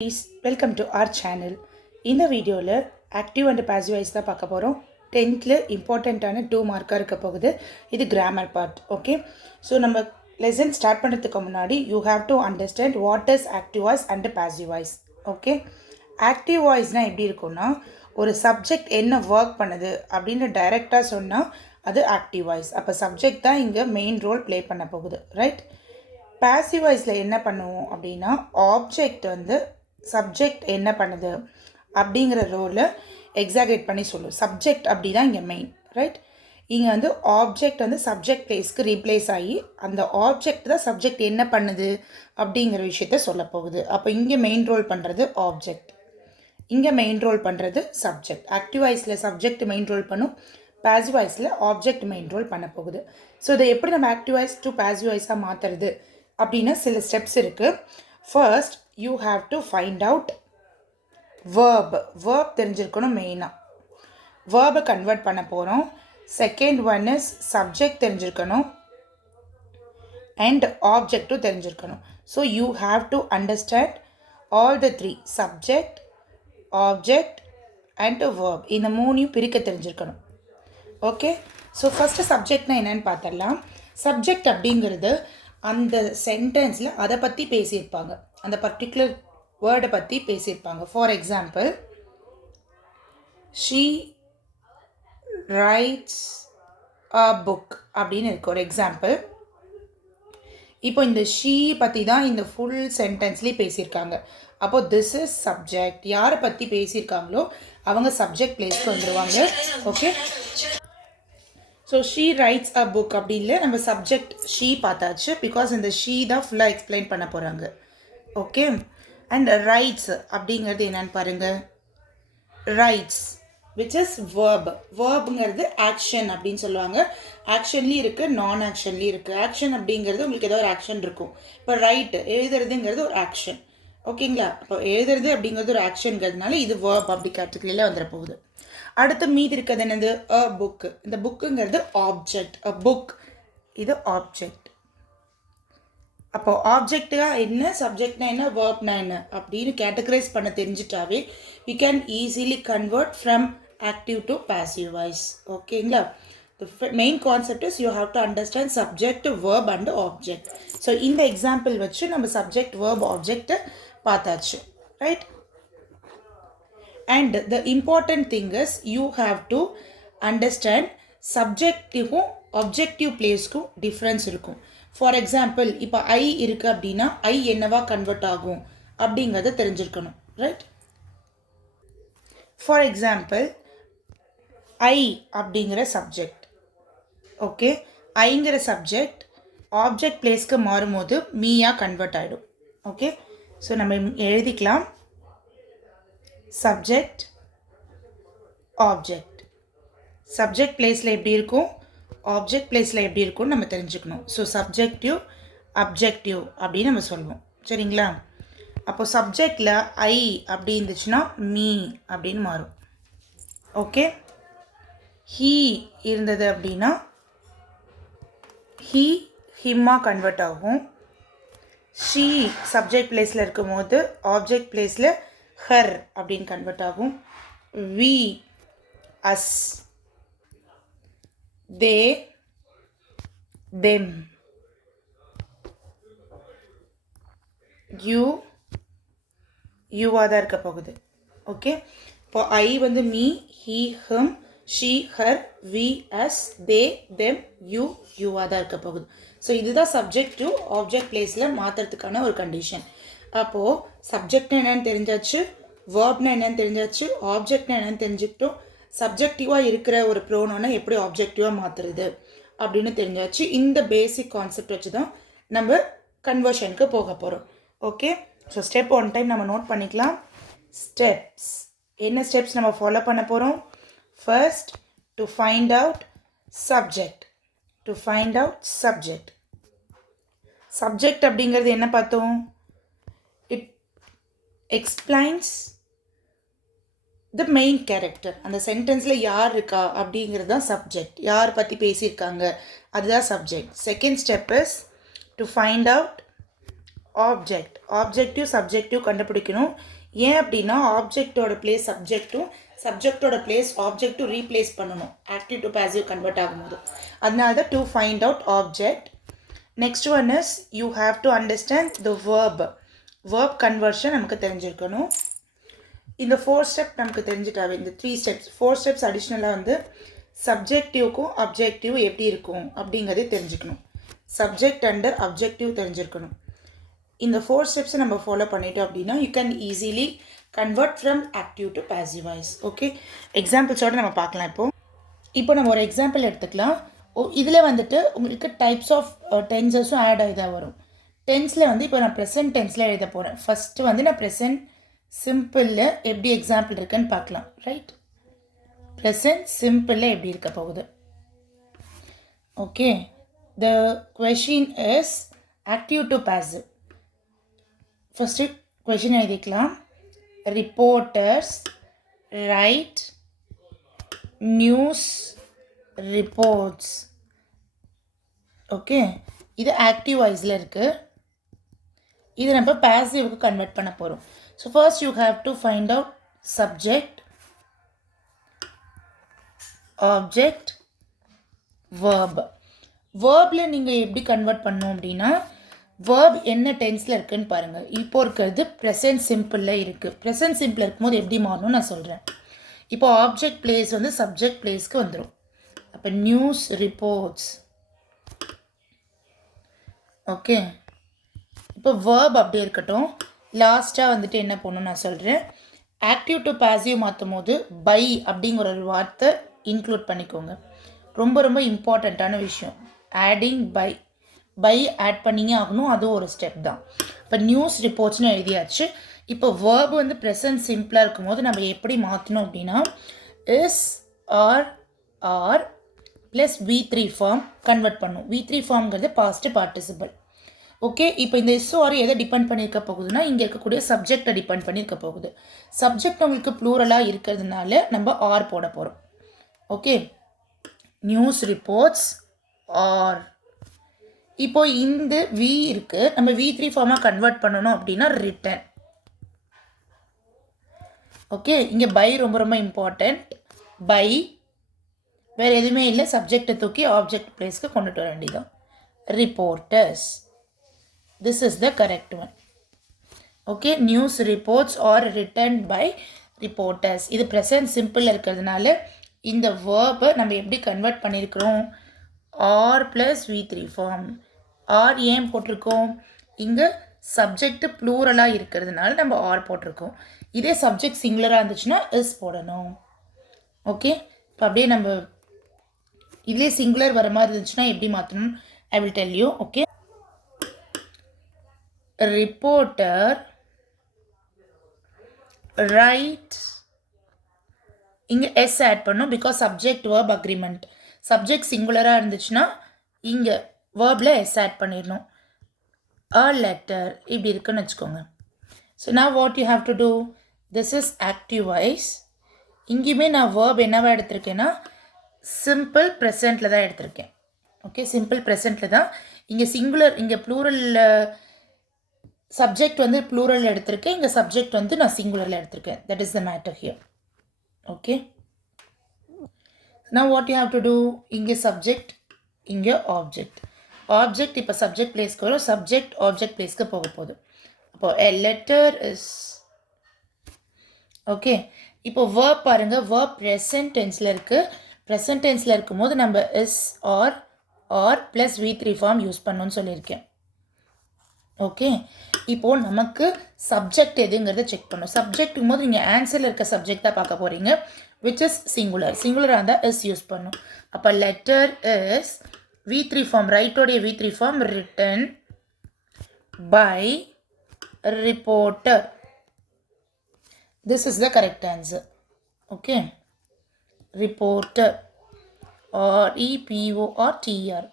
Please welcome to our channel. இந்த வீடியோவில் active and passive voice தான் பார்க்க போகிறோம். 10th இம்பார்ட்டண்ட்டான 2 மார்க்காக இருக்க போகுது. இது கிராமர் பார்ட். ஓகே, ஸோ நம்ம லெசன் ஸ்டார்ட் பண்ணுறதுக்கு முன்னாடி you have to understand what is active voice and passive voice. Okay, active வாய்ஸ்னால் எப்படி இருக்கும்னா ஒரு சப்ஜெக்ட் என்ன ஒர்க் பண்ணுது அப்படின்னு டைரெக்டாக சொன்னால் அது ஆக்டிவ் வாய்ஸ். அப்போ சப்ஜெக்ட் தான் இங்கே மெயின் ரோல் ப்ளே பண்ண போகுது, ரைட்? பாசிவ் வாய்ஸில் என்ன பண்ணுவோம் அப்படின்னா ஆப்ஜெக்ட் வந்து சப்ஜெக்ட் என்ன பண்ணுது அப்படிங்கிற ரோலை எக்ஸாகரேட் பண்ணி சொல்லும். சப்ஜெக்ட் அப்படி தான் இங்கே மெயின், ரைட்? இங்கே வந்து ஆப்ஜெக்ட் வந்து சப்ஜெக்ட் பிளேஸ்க்கு ரீப்ளேஸ் ஆகி அந்த ஆப்ஜெக்ட் தான் சப்ஜெக்ட் என்ன பண்ணுது அப்படிங்கிற விஷயத்த சொல்ல போகுது. அப்போ இங்கே மெயின் ரோல் பண்ணுறது ஆப்ஜெக்ட், இங்கே மெயின் ரோல் பண்ணுறது சப்ஜெக்ட். ஆக்டிவ் வாய்ஸில் சப்ஜெக்ட் மெயின் ரோல் பண்ணும், பாசிவ் வாய்ஸில் ஆப்ஜெக்ட் மெயின் ரோல் பண்ண போகுது. ஸோ இதை எப்படி நம்ம ஆக்டிவ் வாய்ஸ் டு பாசிவ் வாய்ஸாக மாற்றுறது அப்படின்னா சில ஸ்டெப்ஸ் இருக்குது. First you have to find out verb தெரிஞ்சிருக்கணும். மெயினாக verb கன்வெர்ட் பண்ண போகிறோம். செகண்ட் ஒன் இஸ் சப்ஜெக்ட் தெரிஞ்சிருக்கணும் அண்ட் ஆப்ஜெக்டும் தெரிஞ்சிருக்கணும். So you have to understand all the three, subject, object and verb. இந்த மூணையும் பிரிக்க தெரிஞ்சிருக்கணும். ஓகே, ஸோ ஃபஸ்ட்டு சப்ஜெக்ட்னா என்னன்னு பார்த்துடலாம். சப்ஜெக்ட் அப்படிங்கிறது அந்த சென்டென்ஸில் அதை பற்றி பேசியிருப்பாங்க, அந்த பர்டிகுலர் வேர்டை பற்றி பேசியிருப்பாங்க. For example, she rights a book அப்படின்னு இருக்கு ஒரு எக்ஸாம்பிள். இப்போ இந்த ஷீ பற்றி தான் இந்த ஃபுல் சென்டென்ஸ்லேயே பேசியிருக்காங்க. அப்போது திஸ் இஸ் சப்ஜெக்ட். யாரை பற்றி பேசியிருக்காங்களோ அவங்க சப்ஜெக்ட் பிளேஸ்க்கு வந்துடுவாங்க. Okay, so she rights a book அப்படி இல்லை, நம்ம சப்ஜெக்ட் ஷீ பார்த்தாச்சு, பிகாஸ் இந்த ஷீ தான் ஃபுல்லாக எக்ஸ்பிளைன் பண்ண போகிறாங்க. ஓகே, அண்ட் ரைட்ஸ் அப்படிங்கிறது என்னன்னு பாருங்கள். Writes which is verb. வேர்புங்கிறது ஆக்ஷன் அப்படின்னு சொல்லுவாங்க. ஆக்ஷன்லேயும் இருக்குது, நான் ஆக்ஷன்லேயும் இருக்குது. ஆக்ஷன் அப்படிங்கிறது உங்களுக்கு ஏதோ ஒரு ஆக்ஷன் இருக்கும். இப்போ ரைட் எழுதுறதுங்கிறது ஒரு ஆக்ஷன். ஓகேங்களா? அப்போ எழுதுறது அப்படிங்கிறது ஒரு ஆக்ஷன்ங்கிறதுனால இது வேர்ப் அப்படி கேட்டகரியில் வந்துட போகுது. அடுத்து மீதி இருக்கிறது என்னது? அ புக்கு. இந்த புக்குங்கிறது ஆப்ஜெக்ட். அ புக் இது ஆப்ஜெக்ட். அப்போ ஆப்ஜெக்டா என்ன, சப்ஜெக்ட்னா என்ன, வேர்ப்னா என்ன அப்படின்னு கேட்டகரைஸ் பண்ண தெரிஞ்சிட்டாவே you can easily convert from active to passive voice. ஓகேங்களா? The main concept is you have to understand subject, verb and object. So இந்த எக்ஸாம்பிள் வச்சு நம்ம சப்ஜெக்ட், verb, object பார்த்தாச்சு, right? And the important thing is you have to understand சப்ஜெக்டிவும் objective பிளேஸ்க்கும் difference இருக்கும். For example, இப்போ I இருக்குது அப்படின்னா ஐ என்னவா கன்வெர்ட் ஆகும் அப்படிங்கிறத தெரிஞ்சிருக்கணும், ரைட்? ஃபார் எக்ஸாம்பிள், ஐ அப்படிங்கிற சப்ஜெக்ட். ஓகே, ஐங்கிற சப்ஜெக்ட் ஆப்ஜெக்ட் பிளேஸ்க்கு மாறும்போது மீயாக கன்வெர்ட் ஆகிடும். ஓகே, ஸோ நம்ம எழுதிக்கலாம் சப்ஜெக்ட், ஆப்ஜெக்ட். சப்ஜெக்ட் பிளேஸில் எப்படி இருக்கும், ஆப்ஜெக்ட் பிளேஸில் எப்படி இருக்கும்னு நம்ம தெரிஞ்சுக்கணும். ஸோ சப்ஜெக்டிவ், அப்ஜெக்டிவ் அப்படின்னு நம்ம சொல்லுவோம், சரிங்களா? அப்போது சப்ஜெக்டில் ஐ அப்படி இருந்துச்சுன்னா மீ அப்படின்னு மாறும். ஓகே, ஹீ இருந்தது அப்படின்னா ஹீ ஹிம்மாக கன்வெர்ட் ஆகும். ஷீ சப்ஜெக்ட் பிளேஸில் இருக்கும்போது ஆப்ஜெக்ட் பிளேஸில் ஹர் அப்படின்னு கன்வெர்ட் ஆகும். We us, they them, you யூவாக தான் இருக்க போகுது. ஓகே, இப்போ ஐ வந்து me, he him, she her, we us, they them, you யூவாக தான் இருக்க போகுது. ஸோ இதுதான் சப்ஜெக்ட் டு ஆப்ஜெக்ட் பிளேஸில் மாற்றுறதுக்கான ஒரு கண்டிஷன். அப்போது சப்ஜெக்ட்னா என்னென்னு தெரிஞ்சாச்சு, வேர்ப்னா என்னென்னு தெரிஞ்சாச்சு, ஆப்ஜெக்ட்னா என்னென்னு தெரிஞ்சுக்கிட்டோம். சப்ஜெக்டிவாக இருக்கிற ஒரு ப்ரோனோனை எப்படி ஆப்ஜெக்டிவாக மாற்றுறது அப்படின்னு தெரிஞ்சாச்சு. இந்த பேசிக் கான்செப்ட் வச்சு தான் நம்ம கன்வர்ஷனுக்கு போக போகிறோம். Okay, so step one time நம்ம நோட் பண்ணிக்கலாம். ஸ்டெப்ஸ் என்ன ஸ்டெப்ஸ் நம்ம ஃபாலோ பண்ண போகிறோம்? First, to find out subject. To find out subject. Subject அப்படிங்கிறது என்ன பார்த்தோம்? It explains the main character. அந்த சென்டென்ஸில் யார் இருக்கா அப்படிங்கிறது தான் சப்ஜெக்ட். யார் பற்றி பேசியிருக்காங்க அதுதான் subject. Second step is to find out object objective subjective கண்டுபிடிக்கணும். ஏன் அப்படின்னா ஆப்ஜெக்டோட பிளேஸ் சப்ஜெக்டும் சப்ஜெக்டோட பிளேஸ் ஆப்ஜெக்டும் ரீப்ளேஸ் பண்ணணும் ஆக்டிவ் டு பாசிவ் கன்வெர்ட் ஆகும்போது. அதனால தான் to find out object. Next one is you have to understand the verb conversion நமக்கு தெரிஞ்சிருக்கணும். இந்த 4 ஸ்டெப் நமக்கு தெரிஞ்சிட்டாவே இந்த 3 ஸ்டெப்ஸ் 4 ஸ்டெப்ஸ் அடிஷ்னலாக வந்து சப்ஜெக்டிவ்க்கும் அப்ஜெக்டிவ் எப்படி இருக்கும் அப்படிங்கிறதே தெரிஞ்சுக்கணும். சப்ஜெக்ட் அண்டு அப்ஜெக்டிவ் தெரிஞ்சிருக்கணும். இந்த 4 ஸ்டெப்ஸை நம்ம ஃபாலோ பண்ணிட்டோம் அப்படின்னா you can easily convert from active to passive voice. Okay, எக்ஸாம்பிள்ஸோடு நம்ம பார்க்கலாம். இப்போ நம்ம ஒரு எக்ஸாம்பிள் எடுத்துக்கலாம். இதில் வந்துட்டு உங்களுக்கு டைப்ஸ் ஆஃப் டென்சஸும் ஆட் ஆகி தான் வரும். டென்ஸில் வந்து இப்போ நான் ப்ரெசன்ட் டென்ஸில் எழுத போகிறேன். ஃபஸ்ட்டு வந்து நான் ப்ரெசன்ட் சிம்பிளில் எப்படி எக்ஸாம்பிள் இருக்குன்னு பார்க்கலாம். ரைட், ப்ரெசன்ட் சிம்பிளில் எப்படி இருக்க போகுது. Okay, the question is active to passive. First question எழுதிக்கலாம். Reporters write news reports. Okay, இது ஆக்டிவ் வாய்ஸில் இருக்குது. இது நம்ம பாசிவ்க்கு கன்வெர்ட் பண்ண போகிறோம். So first you have to find out subject object verb. வேர்பில் நீங்கள் எப்படி கன்வெர்ட் பண்ணோம் அப்படின்னா வேர்ப் என்ன டென்ஸில் இருக்குதுன்னு பாருங்கள். இப்போ இருக்கிறது ப்ரெசன்ட் சிம்பிளில் இருக்குது. ப்ரெசன்ட் சிம்பிளில் இருக்கும்போது எப்படி மாறணும்னு நான் சொல்கிறேன். இப்போ ஆப்ஜெக்ட் பிளேஸ் வந்து சப்ஜெக்ட் பிளேஸ்க்கு வந்துடும். அப்போ நியூஸ் ரிப்போர்ட்ஸ். ஓகே, இப்போ வேர்ப் அப்படியே இருக்கட்டும். லாஸ்ட்டாக வந்துட்டு என்ன பண்ணணும் நான் சொல்கிறேன். ஆக்டிவ் டு பாசிவ் மாற்றும் போது பை அப்படிங்கிற ஒரு வார்த்தை இன்க்ளூட் பண்ணிக்கோங்க. ரொம்ப ரொம்ப இம்பார்ட்டண்ட்டான விஷயம். ஆடிங் பை ஆட் பண்ணிங்க ஆகணும். அதுவும் ஒரு ஸ்டெப் தான். இப்போ நியூஸ் ரிப்போர்ட்ஸ்னு எழுதியாச்சு. இப்போ வேர்ப் வந்து ப்ரெசன்ட் சிம்பிளாக இருக்கும்போது நம்ம எப்படி மாற்றணும் அப்படின்னா is are plus V3 form convert பண்ணும். V3 ஃபார்ம்ங்கிறது past participle. ஓகே, இப்போ இந்த எஸ்ஓஆர் எதை டிபெண்ட் பண்ணியிருக்க போகுதுன்னா இங்கே இருக்கக்கூடிய சப்ஜெக்டை டிபெண்ட் பண்ணியிருக்க போகுது. சப்ஜெக்ட் உங்களுக்கு ப்ளூரலாக இருக்கிறதுனால நம்ம ஆர் போட போகிறோம். Okay, news reports R. இப்போ இந்த வி இருக்குது, நம்ம V3 ஃபார்மாக கன்வெர்ட் பண்ணணும் அப்படின்னா ரிட்டன். ஓகே, இங்கே பை ரொம்ப ரொம்ப இம்பார்ட்டண்ட். பை வேறு எதுவுமே இல்லை, சப்ஜெக்டை தூக்கி ஆப்ஜெக்ட் பிளேஸ்க்கு கொண்டுட்டு வர வேண்டியதான். Reporters, this is the correct one. Okay, news reports are written by reporters. இது present simple இருக்கிறதுனால இந்த verb நம்ம எப்படி கன்வெர்ட் பண்ணியிருக்கிறோம் R plus V3 form. R ஏன் போட்டிருக்கோம், இங்கே சப்ஜெக்ட் ப்ளூரலாக இருக்கிறதுனால நம்ம ஆர் போட்டிருக்கோம். இதே சப்ஜெக்ட் சிங்குலராக இருந்துச்சுன்னா இஸ் போடணும். ஓகே, இப்போ அப்படியே நம்ம இதே சிங்குலர் வர மாதிரி இருந்துச்சுன்னா எப்படி மாற்றணும் I will tell you. Okay, reporter right இங்கே எஸ் ஆட் பண்ணும் because subject verb agreement. Subject சிங்குலராக இருந்துச்சுன்னா இங்கே வேர்பில் எஸ் ஆட் பண்ணிடணும். a letter இப்படி இருக்குன்னு வச்சுக்கோங்க. So now what you have to do, this is active voice. இங்கேயுமே நான் வேர்ப் என்னவா எடுத்திருக்கேன்னா சிம்பிள் ப்ரெசண்ட்டில் தான் எடுத்திருக்கேன். ஓகே, சிம்பிள் ப்ரெசண்ட்டில் தான். இங்கே சிங்குலர், இங்கே ப்ளூரலில் சப்ஜெக்ட் வந்து ப்ளூரலில் எடுத்திருக்கேன், இங்கே சப்ஜெக்ட் வந்து நான் சிங்குலரில் எடுத்திருக்கேன். That is the matter here. Okay, now what you have to do, இங்கே சப்ஜெக்ட் இங்கே ஆப்ஜெக்ட். ஆப்ஜெக்ட் இப்போ சப்ஜெக்ட் பிளேஸ்க்கு வரும், சப்ஜெக்ட் ஆப்ஜெக்ட் பிளேஸ்க்கு போக போகுது. அப்போ a letter is. ஓகே, இப்போ வேர்ப் பாருங்கள், வேர்ப் ப்ரெசன்ட் டென்ஸில் இருக்குது. ப்ரெசன்ட் டென்ஸில் இருக்கும்போது நம்ம is are plus V3 form use பண்ணணும்னு சொல்லியிருக்கேன். ஓகே, இப்போது நமக்கு சப்ஜெக்ட் எதுங்கிறத செக் பண்ணணும். சப்ஜெக்ட்டுக்கும் போது நீங்கள் ஆன்சரில் இருக்க சப்ஜெக்ட் தான் பார்க்க போகிறீங்க, விச் இஸ் சிங்குலராக இருந்தால் இஸ் யூஸ் பண்ணும். அப்போ லெட்டர் இஸ் V3 ஃபார்ம், ரைட்டோடைய V3 form written by reporter. This is the correct answer. Okay, reporter REPORTER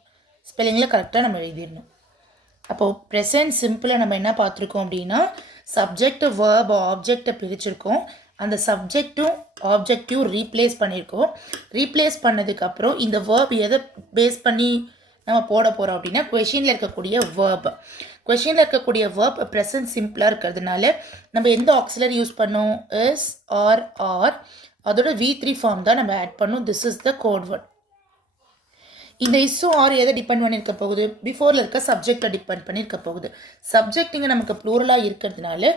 ஸ்பெல்லிங்கில் கரெக்டாக நம்ம எழுதிடணும். அப்போது ப்ரெசன்ட் சிம்பிளாக நம்ம என்ன பார்த்துருக்கோம் அப்படின்னா சப்ஜெக்ட் வேர்ப் ஆப்ஜெக்டை பிரிச்சிருக்கோம். அந்த சப்ஜெக்டும் ஆப்ஜெக்டையும் ரீப்ளேஸ் பண்ணியிருக்கோம். ரீப்ளேஸ் பண்ணதுக்கப்புறம் இந்த வேர்ப் எதை பேஸ் பண்ணி நம்ம போட போகிறோம் அப்படின்னா கொஷினில் இருக்கக்கூடிய வேர்ப். கொஷினில் இருக்கக்கூடிய வேர்ப் ப்ரெசன்ட் சிம்பிளாக இருக்கிறதுனால நம்ம எந்த ஆக்சிலரி யூஸ் பண்ணோம்? இஸ், ஆர், அதோட V3 ஃபார்ம் தான் நம்ம ஆட் பண்ணோம். This is the code word. இந்த இஸ்ஸும் ஆர் எதை டிபெண்ட் பண்ணியிருக்க போகுது? பிஃபோரில் இருக்க சப்ஜெக்டில் டிபெண்ட் பண்ணியிருக்க போகுது. சப்ஜெக்ட் இங்கே நமக்கு ப்ளூரலாக இருக்கிறதுனால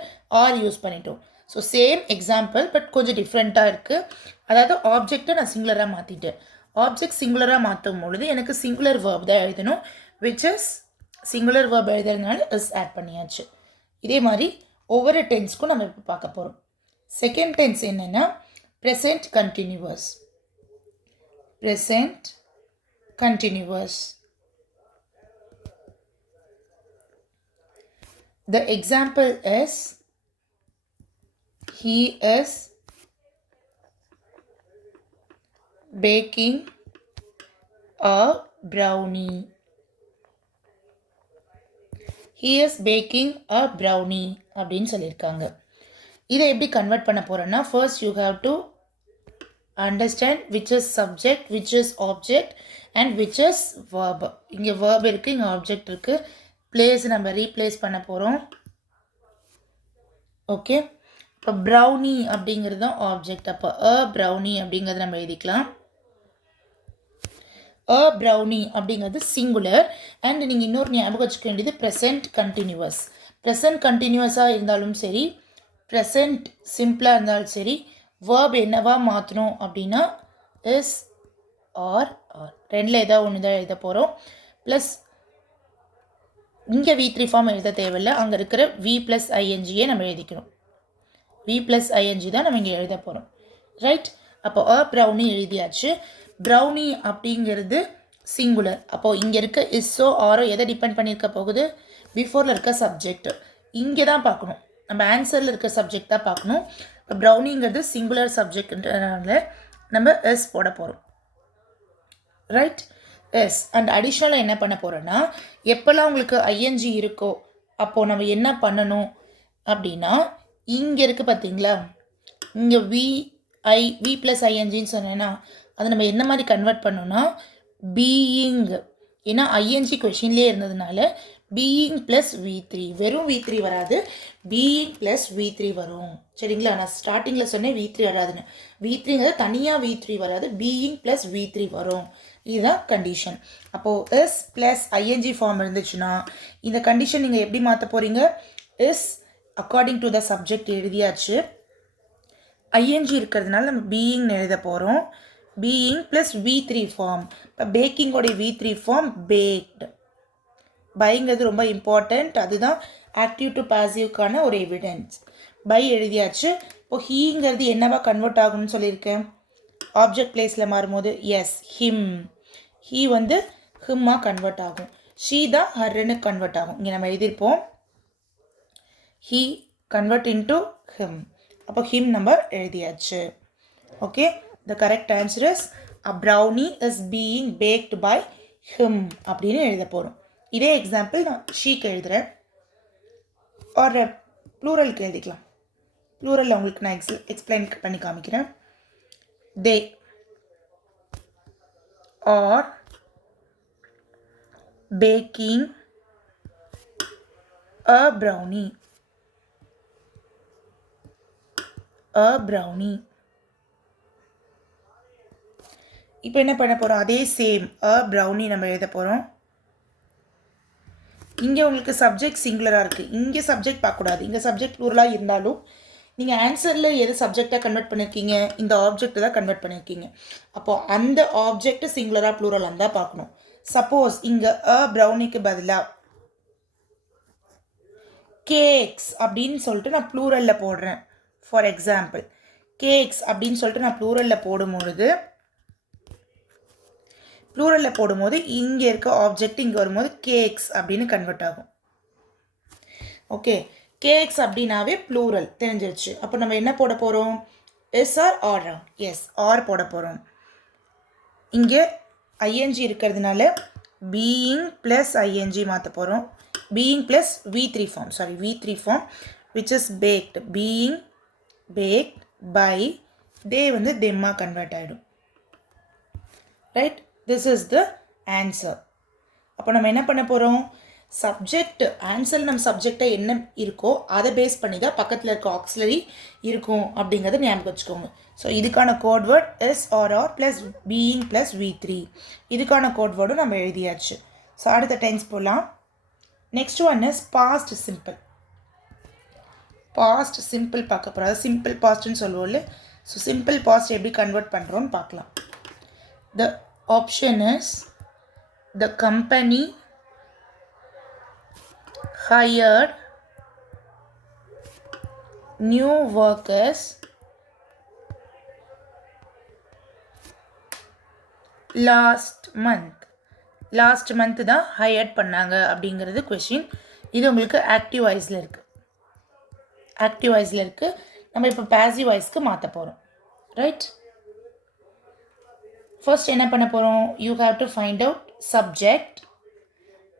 ஆர் யூஸ் பண்ணிட்டோம். ஸோ சேம் எக்ஸாம்பிள் பட் கொஞ்சம் டிஃப்ரெண்ட்டாக இருக்குது. அதாவது ஆப்ஜெக்டை நான் சிங்குலராக மாற்றிட்டேன். ஆப்ஜெக்ட் சிங்குலராக மாற்றும் பொழுது எனக்கு சிங்குலர் வேர்ப் தான் எழுதணும். விச் இஸ் சிங்குலர் வேர்ப் எழுதுறதுனால இஸ் ஆட் பண்ணியாச்சு. இதே மாதிரி ஒவ்வொரு டென்ஸ்க்கும் நம்ம இப்போ பார்க்க போகிறோம். செகண்ட் டென்ஸ் என்னென்னா present continuous. Present continuous. The example is he is baking a brownie. He is baking a brownie அப்படின்னு சொல்லியிருக்காங்க. இதை எப்படி கன்வெர்ட் பண்ண போகிறோன்னா first you have to understand which is subject, which is object and which is verb. இங்கே verb இருக்குது, இங்கே object இருக்குது. place நம்ம ரீப்ளேஸ் பண்ண போகிறோம். ஓகே, இப்போ brownie அப்படிங்கிறது தான் ஆப்ஜெக்ட். அப்போ a brownie அப்படிங்கிறது நம்ம எழுதிக்கலாம். a brownie அப்படிங்கிறது சிங்குலர். அண்ட் நீங்கள் இன்னொரு ஞாபகம் வச்சுக்க வேண்டியது ப்ரெசென்ட் கண்டினியூவஸ். ப்ரெசென்ட் கண்டினியூவஸாக இருந்தாலும் சரி, ப்ரெசென்ட் சிம்பிளாக இருந்தாலும் சரி, வேர்ப் என்னவா மாற்றணும் அப்படின்னா இஸ், ஆர், ரெண்டில் ஏதாவது ஒன்று தான் எழுத போகிறோம். ப்ளஸ் இங்கே V3 ஃபார்ம் எழுத தேவையில்லை. அங்கே இருக்கிற V+INGயே நம்ம எழுதிக்கணும். V+ING தான் நம்ம இங்கே எழுத போகிறோம். ரைட்? அப்போ ப்ரௌனி எழுதியாச்சு. ப்ரௌனி அப்படிங்கிறது சிங்குலர். அப்போது இங்கே இருக்க இஸ்ஸோ ஆரோ எதை டிபெண்ட் பண்ணியிருக்க போகுது? பிஃபோரில் இருக்க சப்ஜெக்ட். இங்கே தான் பார்க்கணும். நம்ம ஆன்சரில் இருக்க சப்ஜெக்ட் தான் பார்க்கணும். இப்போ ப்ரௌனிங்கிறது சிங்குலர் சப்ஜெக்ட்ன்றதுனால நம்ம எஸ் போட போகிறோம். ரைட்? எஸ். அண்ட் அடிஷ்னலாக என்ன பண்ண போகிறோன்னா, எப்போல்லாம் உங்களுக்கு ஐஎன்ஜி இருக்கோ அப்போது நம்ம என்ன பண்ணணும் அப்படின்னா, இங்கே இருக்குது பார்த்தீங்களா, இங்கே V+INGன்னு சொன்னேன்னா அதை நம்ம என்ன மாதிரி கன்வெர்ட் பண்ணோன்னா பீயிங். ஏன்னா ஐஎன்ஜி கொஷின்லேயே இருந்ததுனால பீயிங் ப்ளஸ் V3. வெறும் V3 வராது, பீயிங் ப்ளஸ் V3 வரும். சரிங்களா? நான் ஸ்டார்டிங்கில் சொன்னேன் V3 வராதுன்னு. V3ங்கிறது தனியாக V3 வராது, பீயிங் ப்ளஸ் V3 வரும். இதுதான் கண்டிஷன். அப்போது எஸ் ப்ளஸ் ஐஎன்ஜி ஃபார்ம் இருந்துச்சுன்னா இந்த கண்டிஷன் நீங்கள் எப்படி மாற்ற போகிறீங்க? Is according to the subject எழுதியாச்சு. ஐஎன்ஜி இருக்கிறதுனால நம்ம பீயிங்னு எழுத போகிறோம். Being plus V3 form. இப்போ பேக்கிங்கோடைய V3 ஃபார்ம் பேக்டு. பைங்கிறது ரொம்ப இம்பார்ட்டண்ட். அதுதான் ஆக்டிவ் டு பாசிவ்க்கான ஒரு எவிடன்ஸ். பை எழுதியாச்சு. இப்போ ஹீங்கிறது என்னவா கன்வெர்ட் ஆகும்னு சொல்லியிருக்கேன்? ஆப்ஜெக்ட் பிளேஸில் மாறும்போது எஸ் ஹிம். ஹீ வந்து ஹிம்மாக கன்வெர்ட் ஆகும். ஷீ தான் ஹர்ன்னு கன்வெர்ட் ஆகும். இங்கே நம்ம எழுதியிருப்போம் ஹீ கன்வெர்ட் இன்டு ஹிம். அப்போ ஹிம் நம்ம எழுதியாச்சு. Okay, the correct answer is a brownie is being baked by him அப்படின்னு எழுத போகிறோம். இதே எக்ஸாம்பிள் நான் ஷீக்கு எழுதுகிறேன். ஒரு ப்ளூரலுக்கு எழுதிக்கலாம். ப்ளூரலில் உங்களுக்கு நான் எக்ஸ்பிளைன் பண்ணி காமிக்கிறேன். They are baking a brownie. A brownie. இப்போ என்ன பண்ண போகிறோம்? அதே சேம் a brownie நம்ம எழுத போகிறோம். இங்கே உங்களுக்கு சப்ஜெக்ட் சிங்குலராக இருக்குது. இங்கே சப்ஜெக்ட் பார்க்கக்கூடாது. இங்கே சப்ஜெக்ட் ப்ளூரலாக இருந்தாலும் நீங்கள் ஆன்சரில் எது சப்ஜெக்டாக கன்வெர்ட் பண்ணியிருக்கீங்க? இந்த ஆப்ஜெக்ட் தான் கன்வெர்ட் பண்ணியிருக்கீங்க. அப்போது அந்த ஆப்ஜெக்ட் சிங்குலராக ப்ளூரலாக தான் பார்க்கணும். சப்போஸ் இங்கே அ ப்ரௌனிக்கு பதிலாக கேக்ஸ் அப்படின்னு சொல்லிட்டு நான் ப்ளூரலில் போடுறேன். ஃபார் எக்ஸாம்பிள் கேக்ஸ் அப்படின்னு சொல்லிட்டு நான் ப்ளூரலில் போடும்போது இங்கே இருக்க ஆப்ஜெக்ட் இங்கே வரும்போது கேக்ஸ் அப்படின்னு கன்வெர்ட் ஆகும். ஓகே, கேக்ஸ் அப்படின்னாவே ப்ளூரல் தெரிஞ்சிருச்சு. அப்போ நம்ம என்ன போட போகிறோம்? Is are are? Is, are போட போகிறோம். இங்கே ஐஎன்ஜி இருக்கிறதுனால பீயிங் ப்ளஸ் ஐஎன்ஜி மாற்ற போகிறோம். Being plus V3 form, V3 form which is packed. Being packed by they வந்து தெம்மாக கன்வெர்ட் ஆகிடும். Right? This is the answer. அப்போ நம்ம என்ன பண்ண போகிறோம், சப்ஜெக்ட் ஆன்சர் நம்ம சப்ஜெக்டை என்ன இருக்கோ அதை பேஸ் பண்ணி தான் பக்கத்தில் இருக்க ஆக்சிலரி இருக்கும் அப்படிங்கிறத ஞாபகம் வச்சுக்கோங்க. ஸோ இதுக்கான code word is are plus being plus V3. இதுக்கான கோட் வேர்டும் நம்ம எழுதியாச்சு. ஸோ அடுத்த டென்ஸ் போகலாம். Next one is past simple. Past simple பார்க்க போகிறோம். அதாவது சிம்பிள் பாஸ்ட்னு சொல்லுவோம்ல. ஸோ சிம்பிள் பாஸ்ட் எப்படி கன்வெர்ட் பண்ணுறோன்னு பார்க்கலாம். The option is the company hired new workers last month தான் ஹையர்ட் பண்ணாங்க அப்படிங்கிறது கொஷின். இது உங்களுக்கு ஆக்டிவ் வாய்ஸில் இருக்குது. நம்ம இப்போ பாசிவ் வாய்ஸ்க்கு மாற்ற போகிறோம். ரைட், ஃபர்ஸ்ட் என்ன பண்ண போகிறோம், you have to find out subject,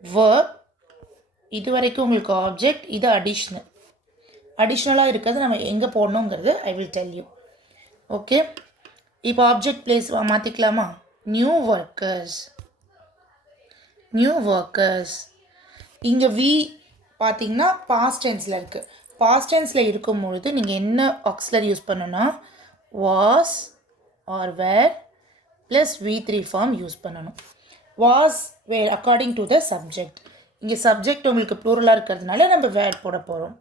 verb. இது வரைக்கும் உங்களுக்கு ஆப்ஜெக்ட், இது அடிஷ்னலாக இருக்கிறது நம்ம எங்கே போடணுங்கிறது I will tell you. Okay, இப்போ ஆப்ஜெக்ட் பிளேஸ் மாற்றிக்கலாமா. New workers. இங்கே வி பார்த்தீங்கன்னா பாஸ்ட் டென்ஸில் இருக்குது. பாஸ்ட் டென்ஸில் இருக்கும்பொழுது நீங்கள் என்ன ஆக்சிலரி யூஸ் பண்ணணும்னா was or were plus V3 form use பண்ணணும். Was were according to the subject. இங்கே சப்ஜெக்ட் உங்களுக்கு ப்ளூரலாக இருக்கிறதுனால நம்ம வேர் போட போகிறோம்.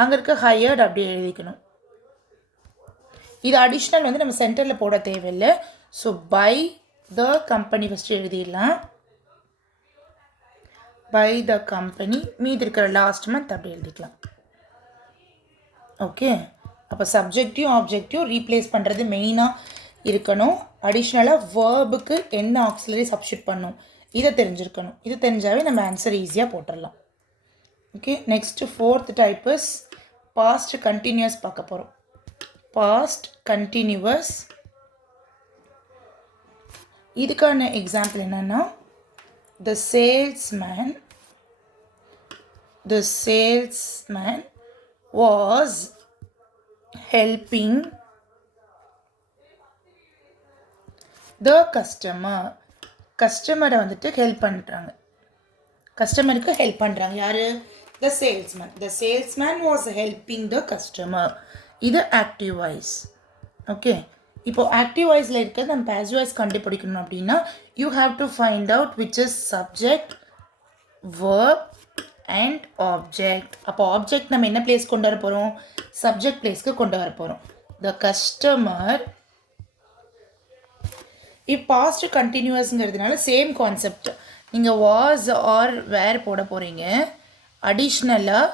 அங்கே இருக்க ஹையர்ட் அப்படி எழுதிக்கணும். இது அடிஷ்னல் வந்து நம்ம சென்டரில் போட தேவையில்லை. So by the company first எழுதிடலாம். பை த கம்பெனி, மீதி இருக்கிற லாஸ்ட் மந்த் அப்படி எழுதிக்கலாம். ஓகே, அப்போ சப்ஜெக்டையும் ஆப்ஜெக்டையும் ரீப்ளேஸ் பண்ணுறது மெயினாக இருக்கணும். அடிஷ்னலாக வேர்புக்கு என்ன ஆக்சிலரி சப்ஸ்டியூட் பண்ணணும் இதை தெரிஞ்சிருக்கணும். இது தெரிஞ்சாவே நம்ம ஆன்சர் ஈஸியாக போட்டுடலாம். Okay, next fourth type is past continuous பார்க்க போகிறோம். Past continuous. இதுக்கான எக்ஸாம்பிள் என்னென்னா the salesman was helping the கஸ்டமரை வந்துட்டு கஸ்டமருக்கு ஹெல்ப் பண்ணுறாங்க. யார், the salesman was helping the customer. இது ஆக்டிவ் வாய்ஸ். ஓகே, இப்போ ஆக்டிவ் வாய்ஸில் இருக்கிறது நம்ம பாசிவ் வாய்ஸ் கண்டுபிடிக்கணும் அப்படின்னா you have to find out which is subject, verb and object. அப்போ ஆப்ஜெக்ட் நம்ம என்ன பிளேஸ் கொண்டு வர போகிறோம், சப்ஜெக்ட் பிளேஸ்க்கு கொண்டு வர போகிறோம். The customer. இப்போ பாஸ்ட் கண்டினியூவஸ்ங்கிறதுனால சேம் கான்செப்ட். நீங்கள் வாஸ் ஆர் வேர் போட போகிறீங்க. அடிஷ்னலாக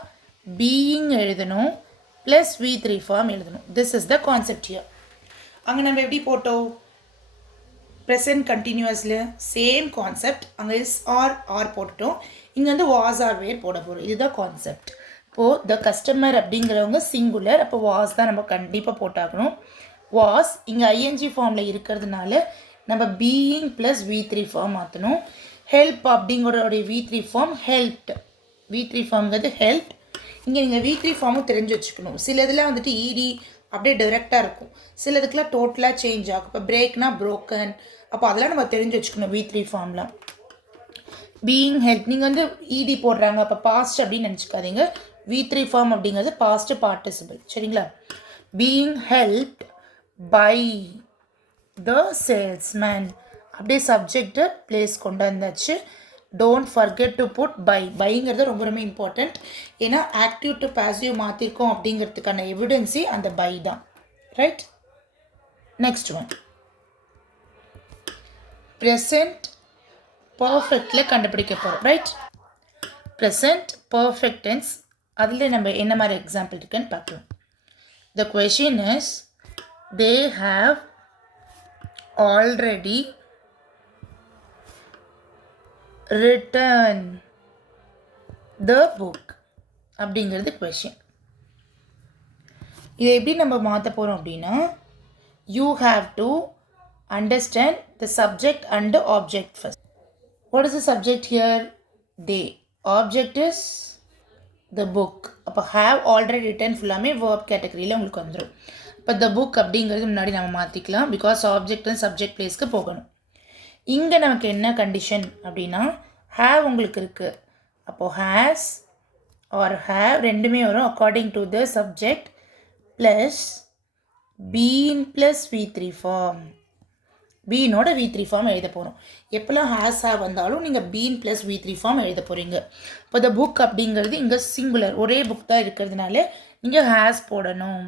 பீயிங் எழுதணும் ப்ளஸ் V3 ஃபார்ம் எழுதணும். This is the concept here. அங்கே நம்ம எப்படி போட்டோம், ப்ரெசன்ட் கண்டினியூவஸில் சேம் கான்செப்ட். அங்கே இஸ் ஆர் போட்டுட்டோம். இங்கே வந்து வாஸ் ஆர் வேர் போட போகிறோம். இதுதான் கான்செப்ட். இப்போது த கஸ்டமர் அப்படிங்கிறவங்க சிங்குலர், அப்போ வாஸ் தான் நம்ம கண்டிப்பாக போட்டாகணும். வாஸ் இங்கே ஐஎன்ஜி ஃபார்மில் இருக்கிறதுனால நம்ம பீயிங் ப்ளஸ் V3 ஃபார்ம் மாற்றணும். ஹெல்ப் அப்படிங்கிறோடைய V3 ஃபார்ம் ஹெல்ப்ட். V3 ஃபார்ம்ங்கிறது ஹெல்ப். இங்கே நீங்கள் V3 ஃபார்மும் தெரிஞ்சு வச்சுக்கணும். சில இதில் வந்துட்டு இடி அப்படியே டைரெக்டாக இருக்கும், சிலதுக்கெலாம் டோட்டலாக சேஞ்ச் ஆகும். இப்போ பிரேக்னா ப்ரோக்கன், அப்போ அதெல்லாம் நம்ம தெரிஞ்சு வச்சுக்கணும். V3 ஃபார்ம்லாம் being help. நீங்கள் வந்து இடி போடுறாங்க அப்போ பாஸ்ட் அப்படின்னு நினச்சிக்காதீங்க. V3 ஃபார்ம் அப்படிங்கிறது பாஸ்ட் பார்ட்டிசிபிள். சரிங்களா. Being helped by the salesman. அப்படியே சப்ஜெக்டு பிளேஸ் கொண்டு வந்தாச்சு. டோன்ட் ஃபர்கெட் டு புட் பைங்கிறது ரொம்ப ரொம்ப இம்பார்ட்டண்ட். ஏன்னா ஆக்டிவ் டு பாசிவ் மாற்றிருக்கோம் அப்படிங்கிறதுக்கான எவிடன்ஸே அந்த பை தான். ரைட், நெக்ஸ்ட் ஒன் ப்ரெசன்ட் பர்ஃபெக்டில் கண்டுபிடிக்க போகிறோம். Right, present perfect tense. அதில் நம்ம என்ன மாதிரி எக்ஸாம்பிள் இருக்குன்னு பார்க்கலாம். The question is they have already return the book அப்படிங்கிறது கொஷின். இதை எப்படி நம்ம மாற்ற போகிறோம் அப்படின்னா you have to understand the subject and object first. What is the subject here, they. Object is the book. அப்போ ஹாவ் ஆல்ரெடி ரிட்டர்ன் ஃபுல்லாமே வேர்ப் கேட்டகரியில் உங்களுக்கு வந்துடும். இப்போ த புக் அப்படிங்கிறது முன்னாடி நம்ம மாற்றிக்கலாம், பிகாஸ் ஆப்ஜெக்ட் அண்ட் சப்ஜெக்ட் பிளேஸ்க்கு போகணும். இங்கே நமக்கு என்ன கண்டிஷன் அப்படின்னா have உங்களுக்கு இருக்குது. அப்போது has or have ரெண்டுமே வரும் according to the subject plus been plus V3 form. பீனோட V3 ஃபார்ம் எழுத போகிறோம். எப்போல்லாம் ஹேஸ் ஹேவ் வந்தாலும் நீங்கள் பீன் ப்ளஸ் V3 ஃபார்ம் எழுத போகிறீங்க. இப்போ த புக் அப்படிங்கிறது இங்கே சிங்குலர், ஒரே புக் தான் இருக்கிறதுனால நீங்கள் ஹேஸ் போடணும்.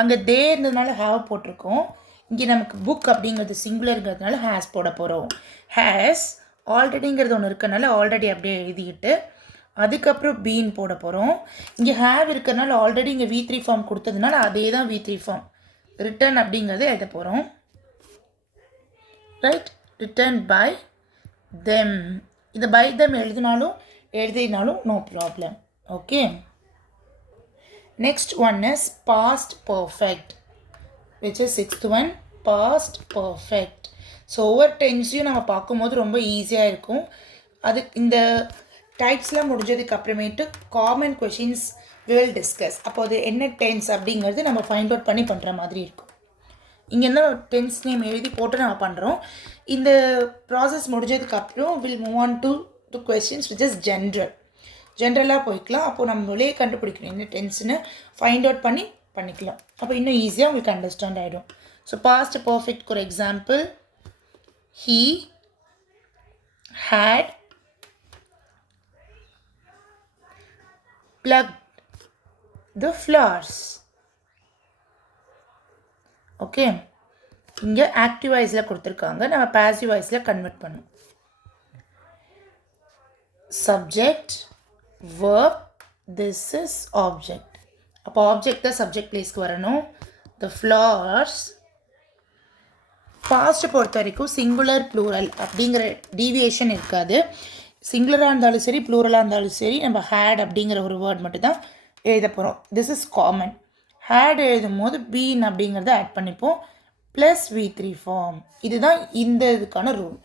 அங்கே தே இருந்ததுனால ஹேவ் போட்டிருக்கோம். இங்கே நமக்கு புக் அப்படிங்கிறது சிங்குலருங்கிறதுனால ஹேஸ் போட போகிறோம். ஹேஸ் ஆல்ரெடிங்கிறது ஒன்று இருக்கிறதுனால ஆல்ரெடி அப்படியே எழுதிக்கிட்டு அதுக்கப்புறம் பீன் போட போகிறோம். இங்கே ஹேவ் இருக்கிறதுனால ஆல்ரெடி இங்கே V3 ஃபார்ம் கொடுத்ததுனால அதே தான் V3 ஃபார்ம் ரிட்டர்ன் அப்படிங்கிறத எழுத போகிறோம். Right, return by them. இது பை தெம் எழுதினாலும் no problem. Okay, next one is past perfect, which is 6th one, past perfect. So ஒவ்வொரு டென்ஸையும் நம்ம பார்க்கும்போது ரொம்ப ஈஸியாக இருக்கும். அது இந்த டைப்ஸ்லாம் முடிஞ்சதுக்கு அப்புறமேட்டு காமன் கொஷின்ஸ் வில் டிஸ்கஸ். அப்போ அது என்ன டென்ஸ் அப்படிங்கிறது நம்ம ஃபைண்ட் அவுட் பண்ணி பண்ணுற மாதிரி இருக்கும். இங்கே என்ன டென்ஸ் நேம் எழுதி போட்டு நம்ம பண்ணுறோம். இந்த ப்ராசஸ் முடிஞ்சதுக்கப்புறம் will move on to questions which is ஜென்ரலாக போய்க்கலாம். அப்போது நம்மளே கண்டுபிடிக்கணும் என்ன டென்ஸ்னு ஃபைண்ட் அவுட் பண்ணிக்கலாம். அப்போ இன்னும் ஈஸியாக உங்களுக்கு அண்டர்ஸ்டாண்ட் ஆகிடும். ஸோ பாஸ்ட் பர்ஃபெக்ட்க்கு ஒரு example, he had plucked the flowers. Okay, இங்கே ஆக்டிவ் வாய்ஸில் கொடுத்துருக்காங்க, நம்ம பாசிவ் வாய்ஸில் கன்வெர்ட் பண்ணோம். Subject, verb, this is object. அப்போ ஆப்ஜெக்ட் தான் சப்ஜெக்ட் பிளேஸ்க்கு வரணும். the flowers. பாஸ்ட்டை பொறுத்த வரைக்கும் சிங்குலர் ப்ளூரல் அப்படிங்கிற டீவியேஷன் இருக்காது. சிங்குலராக இருந்தாலும் சரி ப்ளூரலாக இருந்தாலும் சரி நம்ம ஹேட் அப்படிங்கிற ஒரு வேர்ட் மட்டும் தான் எழுத போகிறோம். This is common. ஹேட் எழுதும் போது பீன் அப்படிங்கிறத ஆட் பண்ணிப்போம் ப்ளஸ் V3 ஃபார்ம். இதுதான் இந்த இதுக்கான rule.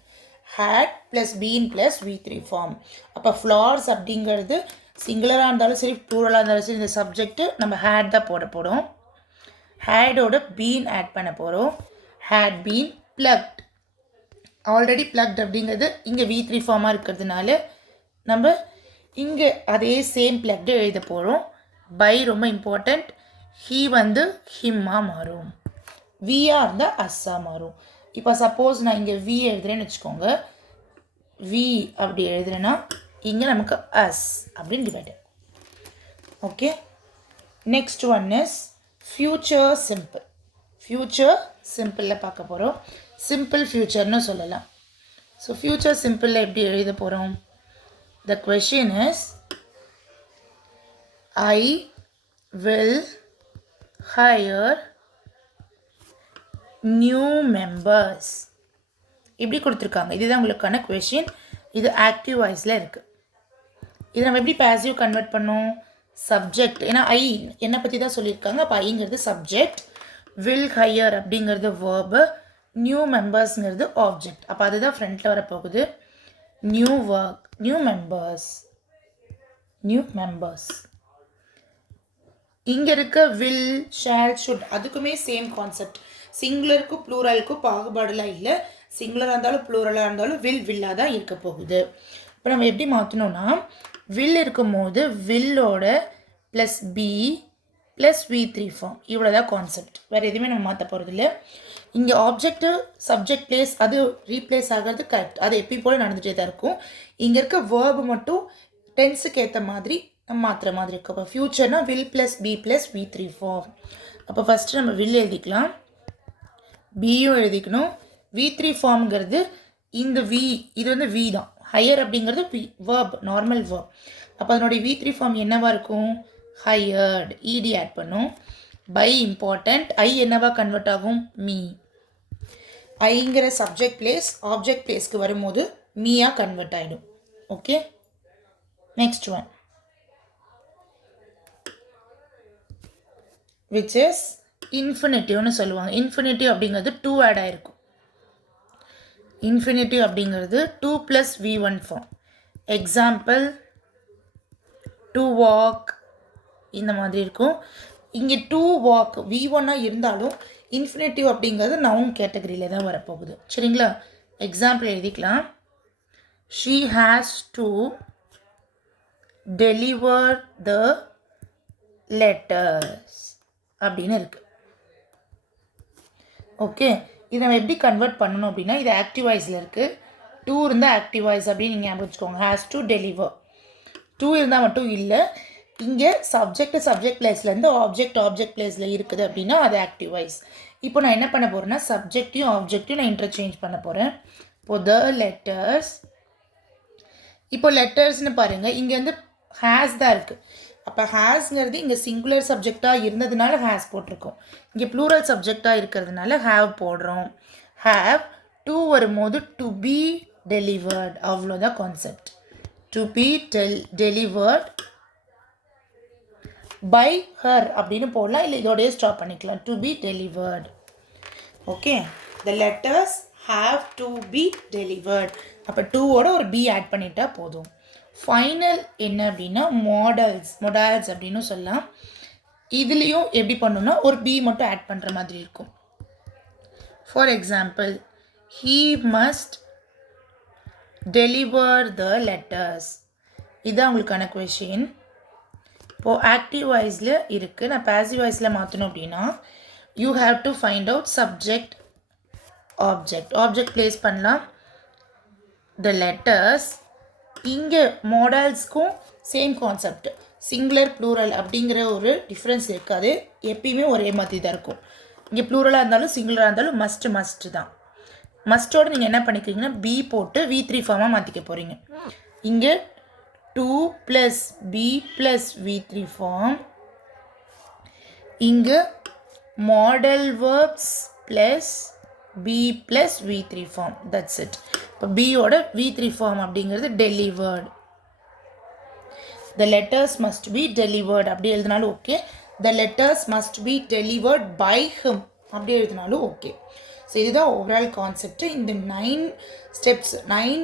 Had plus been plus V3 form. அப்போ ஃப்ளார்ஸ் அப்படிங்கிறது சிங்குலராக இருந்தாலும் சரி ப்ளூரலாக இருந்தாலும் சரி இந்த சப்ஜெக்ட்டு நம்ம ஹேட் தான் போகிறோம். ஹேடோட பீன் ஆட் பண்ண போகிறோம். Had been plucked. Already plucked அப்படிங்கிறது இங்கே V3 ஃபார்மாக இருக்கிறதுனால நம்ம இங்கே அதே சேம் plucked எழுத போகிறோம். பை ரொம்ப இம்பார்ட்டண்ட். ஹீ வந்து ஹிம்மாக மாறும். வியாக இருந்தால் அஸ்ஸாக மாறும். இப்போ சப்போஸ் நான் இங்கே வி எழுதுறேன்னு வச்சுக்கோங்க, வி அப்படி எழுதுறேன்னா இங்கே நமக்கு அஸ் அப்படின்னு டிவைட் ஆகும். Okay, next one is future simple. Future சிம்பிளில் பார்க்க போகிறோம். சிம்பிள் ஃப்யூச்சர்னு சொல்லலாம். ஸோ ஃப்யூச்சர் சிம்பிளில் எப்படி எழுத போகிறோம்? த question is I will hire new members. இப்படி கொடுத்துருக்காங்க. இதுதான் உங்களுக்கான கொஷின். இது ஆக்டிவ் வாய்ஸில் இருக்குது. இது நம்ம எப்படி பாசிவ் கன்வெர்ட் பண்ணோம்? சப்ஜெக்ட், ஏன்னா ஐ என்னை பற்றி தான் சொல்லியிருக்காங்க. அப்போ ஐங்கிறது சப்ஜெக்ட், வில் ஹையர் அப்படிங்கிறது வேர்பு, நியூ மெம்பர்ஸ்ங்கிறது ஆப்ஜெக்ட். அப்போ அதுதான் ஃப்ரண்ட்டில் வரப்போகுது. New work, new members. இங்கே இருக்க வில், ஷேல், ஷுட் அதுக்குமே சேம் கான்செப்ட். சிங்குலருக்கும் ப்ளூரலுக்கும் பாகுபாடுலாம் இல்லை. சிங்குலராக இருந்தாலும் ப்ளூரலாக இருந்தாலும் வில்லாக தான் இருக்க போகுது. இப்போ நம்ம எப்படி மாற்றணும்னா, வில் இருக்கும்போது வில்லோட plus be plus V3 form, இவ்வளோ தான் கான்செப்ட். வேறு எதுவுமே நம்ம மாற்ற போகிறது இல்லை. இங்கே ஆப்ஜெக்ட்டு சப்ஜெக்ட் பிளேஸ் அது ரீப்ளேஸ் ஆகிறது கரெக்ட். அது எப்பயும் போல் நடந்துகிட்டே தான் இருக்கும். இங்கே இருக்க வேர்பு மட்டும் டென்ஸுக்கு ஏற்ற மாதிரி நம்ம மாற்றுற மாதிரி இருக்கும். அப்போ ஃப்யூச்சர்னா will plus be plus V3 form. அப்போ ஃபஸ்ட்டு நம்ம வில் எழுதிக்கலாம், பியும் எழுதிக்கணும். V3 ஃபார்ம்ங்கிறது இந்த வி, இது வந்து வி தான். ஹையர் அப்படிங்கிறது வேர்ப், நார்மல் வேர்ப். அப்போ அதனுடைய V3 ஃபார்ம் என்னவாக இருக்கும்? ஹையர்டு. இடி ஆட் பண்ணும். By important. ஐ என்னவா கன்வெர்ட் ஆகும்? மீ. ஐங்கிற சப்ஜெக்ட் பிளேஸ் ஆப்ஜெக்ட் பிளேஸ்க்கு வரும்போது மீயாக கன்வெர்ட் ஆகிடும். Okay, next one which is இன்ஃபினிட்டிவ்னு சொல்லுவாங்க. இன்ஃபினிட்டிவ் அப்படிங்கிறது 2 ஆட் ஆகிருக்கும். இன்ஃபினிட்டிவ் அப்படிங்கிறது 2 + V1 form. Example to walk இந்த மாதிரி இருக்கும். இங்கே டு வாக் V1ஆக இருந்தாலும் இன்ஃபினிட்டிவ் அப்படிங்கிறது நவுன் கேட்டகரியில் தான் வரப்போகுது. சரிங்களா? எக்ஸாம்பிள் எழுதிக்கலாம். she has to deliver the letters அப்படின்னு இருக்கு. ஓகே, இதை நம்ம எப்படி கன்வெர்ட் பண்ணணும் அப்படின்னா, இது ஆக்டிவ் வாய்ஸில் இருக்குது. டூ இருந்தால் ஆக்டிவ் வாய்ஸ் அப்படின்னு நீங்கள் ஞாபகம் வச்சுக்கோங்க. Has to deliver. டூ இருந்தால் மட்டும் இல்லை, இங்கே சப்ஜெக்ட் பிளேஸ்லேருந்து ஆப்ஜெக்ட் பிளேஸில் இருக்குது அப்படின்னா அது ஆக்டிவ் வாய்ஸ். இப்போ நான் என்ன பண்ண போகிறேன்னா, சப்ஜெக்டையும் ஆப்ஜெக்டையும் நான் இன்டர்சேஞ்ச் பண்ண போகிறேன். இப்போ த லெட்டர்ஸ், இப்போ லெட்டர்ஸ்னு பாருங்கள், இங்கே வந்து ஹேஸ் தான் இருக்குது. அப்போ ஹேஸ்ங்கிறது இங்கே சிங்குலர் சப்ஜெக்டாக இருந்ததுனால ஹேஸ் போட்டிருக்கோம். இங்கே ப்ளூரல் சப்ஜெக்டாக இருக்கிறதுனால ஹேவ் போடுறோம். ஹேவ் டு வரும்போது டு பி டெலிவர்ட், அவ்வளோதான் concept. To be delivered by her அப்படின்னு போடலாம், இல்லை இதோடய ஸ்டாப் பண்ணிக்கலாம். To be delivered. Okay, the letters have to be delivered. அப்போ டூவோட ஒரு பி ஆட் பண்ணிட்டா போதும். ஃபைனல் என்ன அப்படின்னா மொடால்ஸ் அப்படின்னு சொல்லலாம். இதுலேயும் எப்படி பண்ணணும்னா ஒரு பி மட்டும் ஆட் பண்ணுற மாதிரி இருக்கும். For example, he must deliver the letters. இதுதான் உங்களுக்கான கொஷின். இப்போது ஆக்டிவ் வாய்ஸில் இருக்குது, நான் பாசிவ் வாய்ஸில் மாற்றணும் அப்படின்னா you have to find out subject object place பண்ணலாம். த லெட்டர்ஸ், இங்கே மாடல்ஸ்க்கும் சேம் கான்செப்ட், சிங்குலர் ப்ளூரல் அப்படிங்கிற ஒரு டிஃப்ரென்ஸ் இருக்காது, எப்பயுமே ஒரே மாதிரி தான் இருக்கும். இங்கே ப்ளூரலாக இருந்தாலும் சிங்குலராக இருந்தாலும் மஸ்ட்டு தான். மஸ்ட்டோடு நீங்கள் என்ன பண்ணிக்கிறீங்கன்னா பி போட்டு V3 ஃபார்மாக மாற்றிக்க போகிறீங்க. இங்கே 2 + B + V3 ஃபார்ம், இங்கே modal verbs plus B + V3 form. That's it. இப்போ பியோட V3 ஃபார்ம் அப்படிங்கிறது delivered. The letters must be delivered அப்படி எழுதினாலும் okay. The letters must be delivered by him அப்படி எழுதினாலும் ஓகே. ஸோ இதுதான் ஓவரால் கான்செப்ட். இந்த 9 ஸ்டெப்ஸ் 9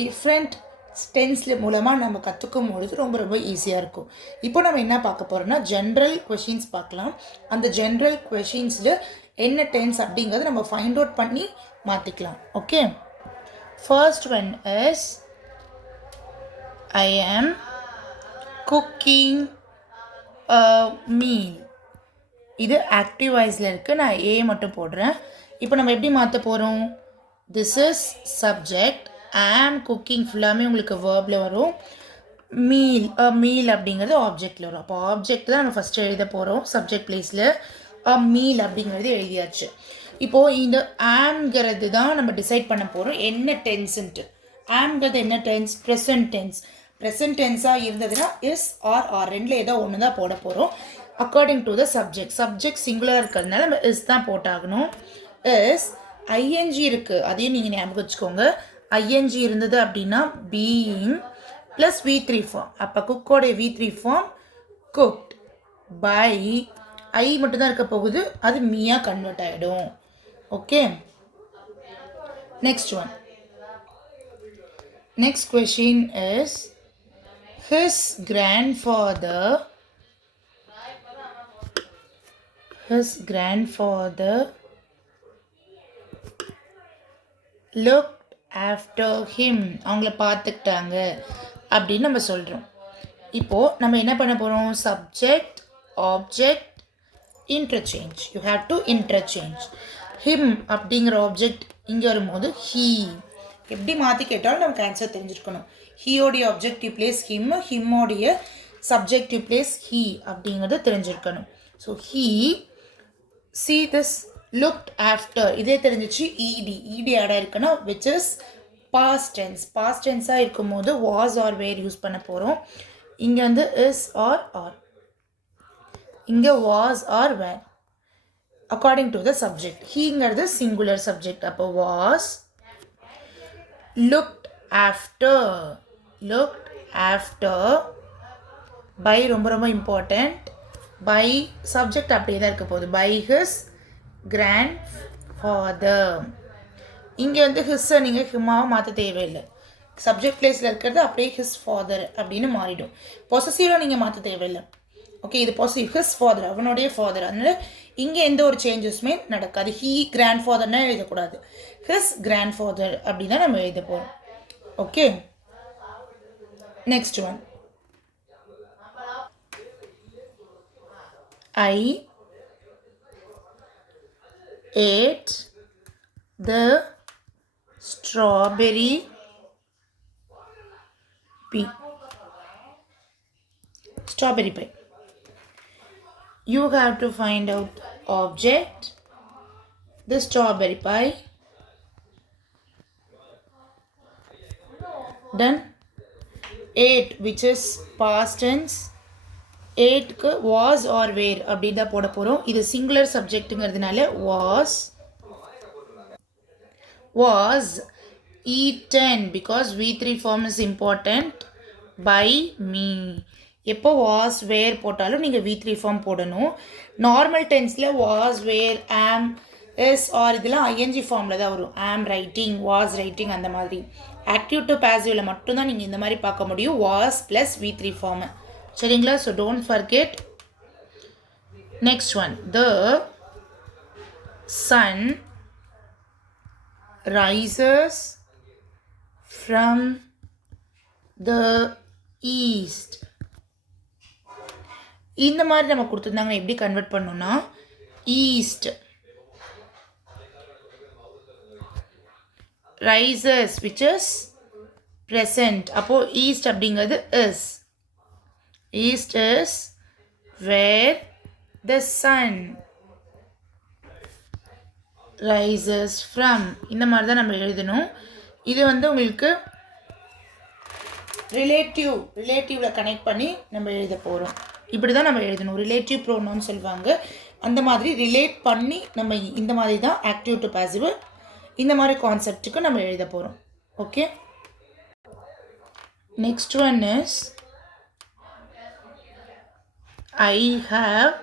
டிஃப்ரெண்ட் டென்ஸில் மூலமாக நம்ம கற்றுக்கும் பொழுது ரொம்ப ரொம்ப ஈஸியாக இருக்கும். இப்போ நம்ம என்ன பார்க்க போகிறோம்னா ஜென்ரல் கொஷின்ஸ் பார்க்கலாம். அந்த ஜென்ரல் கொஷின்ஸில் என்ன டென்ஸ் அப்படிங்கிறத நம்ம ஃபைண்ட் அவுட் பண்ணி மாற்றிக்கலாம். Okay, first one is I ஆம் குக்கிங் அ மீல். இது ஆக்டிவ் வாய்ஸில் இருக்குது, நான் ஏ மட்டும் போடுறேன். இப்போ நம்ம எப்படி மாற்ற போகிறோம்? திஸ் இஸ் சப்ஜெக்ட், ஆம் குக்கிங் ஃபுல்லாமே உங்களுக்கு வேர்பில் வரும். மீல் அப்படிங்கிறது ஆப்ஜெக்டில் வரும். அப்போ ஆப்ஜெக்ட் தான் நம்ம ஃபஸ்ட்டு எழுத போகிறோம். சப்ஜெக்ட் பிளேஸில் மீல் அப்படிங்கிறது எழுதியாச்சு. இப்போது இந்த ஆம்ங்கிறது தான் நம்ம டிசைட் பண்ண போகிறோம் என்ன டென்ஸுன்ட்டு. ஆம்ங்கிறது என்ன டென்ஸ்? Present tense. ப்ரெசன்ட் டென்ஸாக இருந்ததுன்னா இஸ் ஆர் ரெண்டில் ஏதோ ஒன்று தான் போட போகிறோம். அக்கார்டிங் டு த சப்ஜெக்ட் சிங்குலராக இருக்கிறதுனால நம்ம இஸ் தான் போட்டாகணும். இஸ் ஐஎன்ஜி இருக்குது, அதையும் நீங்கள் ஞாபகம் வச்சுக்கோங்க. ஐஎன்ஜி இருந்தது அப்படின்னா பீயிங் ப்ளஸ் V3 ஃபார்ம். அப்போ குக்கோடைய V3 form cooked. By I மட்டும்தான் இருக்க போகுது, அது மீயாக கன்வெர்ட் ஆகிடும். Okay, next one. Next question is his grandfather looked after him. அவங்கள பார்த்துக்கிட்டாங்க அப்படின்னு நம்ம சொல்கிறோம். இப்போது நம்ம என்ன பண்ண போகிறோம்? Subject object interchange. You have to interchange. Him அப்படிங்கிற ஆப்ஜெக்ட் இங்கே வரும்போது ஹீ. எப்படி மாற்றி கேட்டாலும் நமக்கு ஆன்சர் தெரிஞ்சிருக்கணும். ஹீயோடைய ஆப்ஜெக்டிவ் பிளேஸ் ஹிம், ஹிம்மோடைய சப்ஜெக்டிவ் பிளேஸ் ஹீ அப்படிங்கிறது தெரிஞ்சிருக்கணும். So he see this looked after, இதே தெரிஞ்சிச்சு. ed ஆடாக இருக்குன்னா which is past tenseஆக இருக்கும்போது was or were யூஸ் பண்ண போகிறோம். இங்கே வந்து is or are, இங்கே was or were according to the subject. ஹீங்கிறது சிங்குலர் சப்ஜெக்ட். அப்போ was looked after by ரொம்ப ரொம்ப இம்பார்ட்டண்ட். பை சப்ஜெக்ட் அப்படியே தான் இருக்க போகுது. By his grandfather. இங்கே வந்து ஹிஸ்ஸை நீங்கள் ஹிம்மாவை மாற்ற தேவையில்லை. சப்ஜெக்ட் பிளேஸில் இருக்கிறது அப்படியே ஹிஸ் ஃபாதர் அப்படின்னு மாறிடும். பொசசிவாக நீங்கள் மாற்ற தேவையில்லை. ஓகே, இது பொசசிவ். ஹிஸ் ஃபாதர், அவனுடைய ஃபாதர். அதனால் இங்கே எந்த ஒரு சேஞ்சஸுமே நடக்காது. ஹீ கிராண்ட் ஃபாதர்னா எழுதக்கூடாது. ஹிஸ் கிராண்ட் ஃபாதர் அப்படி தான் நம்ம எழுத போகிறோம். Okay. Next one. I ate the strawberry pie. Strawberry pie. You have to find out object, the strawberry pie. Done. Ate, which is past tense. Ateக்கு was or were அப்படி தான் போட போகிறோம். இது singular சப்ஜெக்ட்டுங்கிறதுனால was eaten because V3 form is important by me. எப்போ was were போட்டாலும் நீங்கள் V3 form போடணும். Normal டென்ஸில் was were am is or இதெல்லாம் ING ஃபார்மில் தான் வரும். am writing, was writing அந்த மாதிரி. ஆக்டிவ் டு பேசிவில் மட்டும்தான் நீங்கள் இந்த மாதிரி பார்க்க முடியும் was plus V3 ஃபார்ம். சரிங்களா? So don't forget. Next one. The sun rises from the east. இந்த மாதிரி நம்ம கொடுத்துருந்தாங்க. எப்படி கன்வெர்ட் பண்ணணும்னா east rises which is present. அப்போ east அப்படிங்கிறது is. East is where the sun rises from. இந்த மாதிரி தான் நம்ம எழுதணும். இது வந்து உங்களுக்கு ரிலேட்டிவில் கனெக்ட் பண்ணி நம்ம எழுத போகிறோம். இப்படி தான் நம்ம எழுதணும். ரிலேட்டிவ் ப்ரோனவுன் சொல்லுவாங்க. அந்த மாதிரி ரிலேட் பண்ணி நம்ம இந்த மாதிரி தான் ஆக்டிவ் டு பாசிவ் இந்த மாதிரி கான்செப்டுக்கு நம்ம எழுத போகிறோம். Okay. Next one is I have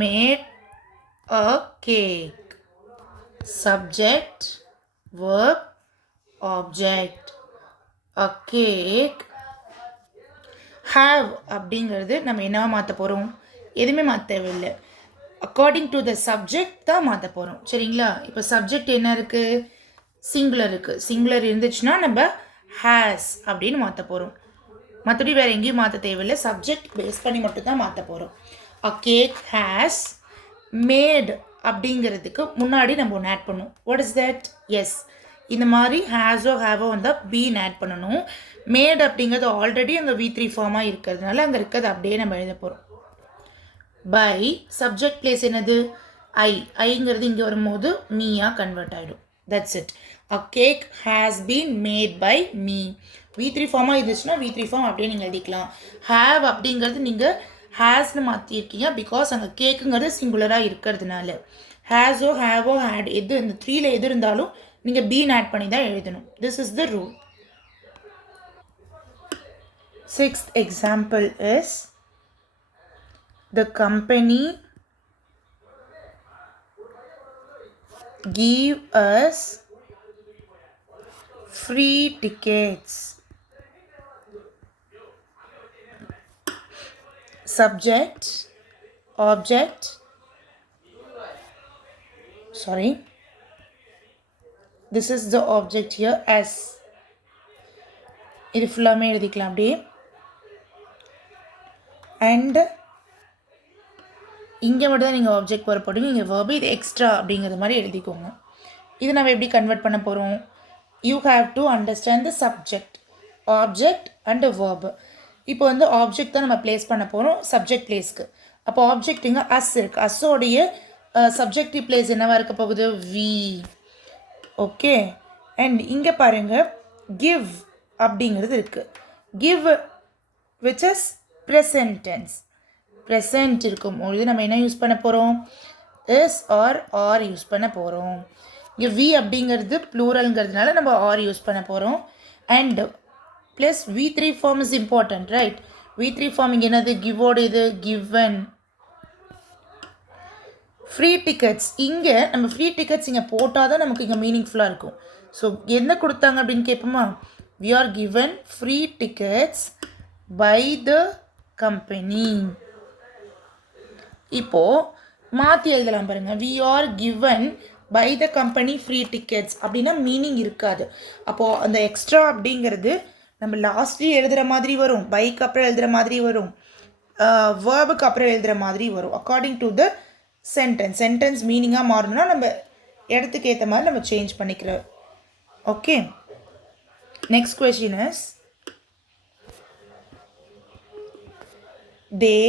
made a cake. Subject, verb, object. A cake. Have அப்படிங்கிறது நம்ம என்னவா மாற்ற போகிறோம்? எதுவுமே மாற்ற தேவையில்லை. அக்கார்டிங் டு த சப்ஜெக்ட் தான் மாற்ற போகிறோம். சரிங்களா? இப்போ சப்ஜெக்ட் என்ன இருக்குது? சிங்குலர் இருக்குது. சிங்குலர் இருந்துச்சுன்னா நம்ம ஹேஸ் அப்படின்னு மாற்ற போகிறோம். மற்றபடி வேறு எங்கேயும் மாற்ற தேவையில்லை. சப்ஜெக்ட் பேஸ் பண்ணி மட்டும்தான் மாற்ற போகிறோம். அ கேக் ஹேஸ் மேட் அப்படிங்கிறதுக்கு முன்னாடி நம்ம ஒன்று ஆட் பண்ணணும். What is that? எஸ். இந்த மாதிரி ஹேஸோ ஹேவோ வந்தால் பீன் ஆட் பண்ணணும். மேட் அப்படிங்கிறது ஆல்ரெடி அங்கே V3 ஃபார்மாக இருக்கிறதுனால அங்கே இருக்கிறது அப்படியே நம்ம எழுத போகிறோம். பை சப்ஜெக்ட் பிளேஸ் என்னது? ஐங்கிறது இங்கே வரும்போது மீயாக கன்வெர்ட் ஆகிடும். That's it. A cake has been made by me. V3 ஃபார்மாக இருந்துச்சுன்னா V3 ஃபார்ம் அப்படியே நீங்கள் எழுதிக்கலாம். ஹேவ் அப்படிங்கிறது நீங்கள் ஹேஸ்னு மாற்றிருக்கீங்க பிகாஸ் அங்கே கேக்குங்கிறது சிங்குலராக இருக்கிறதுனால. ஹேஸோ ஹேவோ ஹேட் எது இந்த 3ல் எது இருந்தாலும் நீங்கள் பீன் ஆட் பண்ணி தான் எழுதணும். This is the rule. 6th example is the company give us free tickets. Subject, object, sorry, this is the object here as. இது ஃபுல்லாமே எழுதிக்கலாம் அப்படியே. அண்ட் இங்கே மட்டும் தான் நீங்கள் ஆப்ஜெக்ட் வர போடுங்க. இங்கே வேர்பு இது எக்ஸ்ட்ரா அப்படிங்கிற மாதிரி எழுதிக்கோங்க. இது நம்ம எப்படி கன்வெர்ட் பண்ண போகிறோம்? You have to understand the subject, object and verb. இப்போ வந்து ஆப்ஜெக்ட் தான் நம்ம ப்ளேஸ் பண்ண போகிறோம் சப்ஜெக்ட் பிளேஸ்க்கு. அப்போ ஆப்ஜெக்ட் இங்கே அஸ் இருக்குது. அஸ்ஸோடைய சப்ஜெக்டிவ் பிளேஸ் என்னவாக இருக்க போகுது? வி. ஓகே. அண்ட் இங்கே பாருங்கள் கிவ் அப்படிங்கிறது இருக்குது. Give which is present tense. Present இருக்கும்பொழுது நம்ம என்ன யூஸ் பண்ண போகிறோம்? இஸ் ஆர் யூஸ் பண்ண போகிறோம். இங்கே வி அப்படிங்கிறது ப்ளூரல்ங்கிறதுனால நம்ம ஆர் யூஸ் பண்ண போகிறோம். And plus V3 form is important, right? V3 form இங்கே என்னது? கிவோட இது கிவன். ஃப்ரீ டிக்கெட்ஸ் இங்கே நம்ம ஃப்ரீ டிக்கெட்ஸ் இங்கே போட்டால் தான் நமக்கு இங்கே மீனிங்ஃபுல்லாக இருக்கும். ஸோ என்ன கொடுத்தாங்க அப்படின்னு கேட்போமா? we are given free tickets by the company. இப்போது மாற்றி எழுதலாம் பாருங்கள். we are given by the company free tickets அப்படின்னா மீனிங் இருக்காது. அப்போது அந்த எக்ஸ்ட்ரா அப்படிங்கிறது நம்ம லாஸ்ட்லேயும் எழுதுகிற மாதிரி வரும், பைக்கு அப்புறம் எழுதுகிற மாதிரி வரும், வேர்புக்கு அப்புறம் எழுதுகிற மாதிரி வரும். அக்கார்டிங் டு த சென்டென்ஸ் மீனிங்காக மாறணும்னா நம்ம இடத்துக்கு ஏற்ற மாதிரி நம்ம சேஞ்ச் பண்ணிக்கிறோம். Okay, next question is they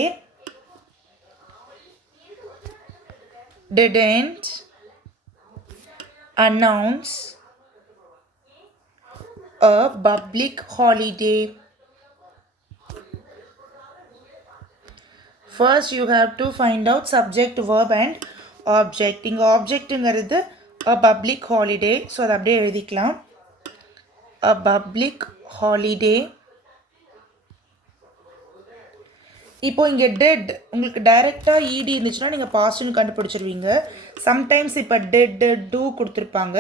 didn't announce a public holiday. First you have to find out subject, verb and object. இங்க objectங்கிறது a public holiday, so அதை அப்படியே எழுதிக்கலாம். a public holiday. இப்போ இங்கே டெட் உங்களுக்கு டைரெக்டாக இடி இருந்துச்சுன்னா நீங்கள் பாஸ்ட்னு கண்டுபிடிச்சிருவீங்க. சம்டைம்ஸ் இப்போ டெட் டூ கொடுத்துருப்பாங்க.